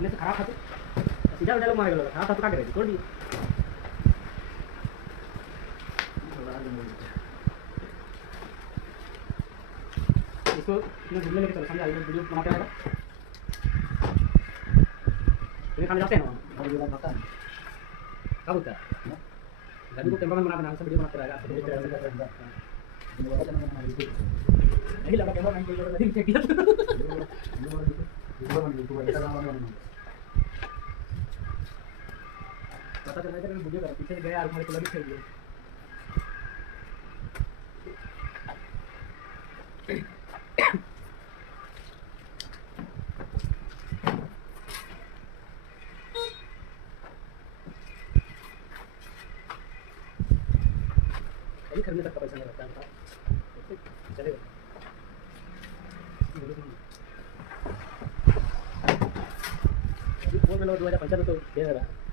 अपने से खराब था तो सीधा डायलॉग मार गया खराब था तो क्या करेगी छोड़ दिए इसको घूमने लेके चलो समझा वीडियो बनाते रहेगा तुम्हें खाने जाते हैं ना कब होता है गाड़ी को कैमरा बना बना सब वीडियो बनाते रहेगा नहीं लगा कैमरा मैन को नहीं चेक किया पता चला था वीडियो कर पीछे गए यार हमारे को लगी चाहिए यही खरीदने तक का पैसा नहीं रहता है चलेगा अभी 4 में 2075 तो दे रहा है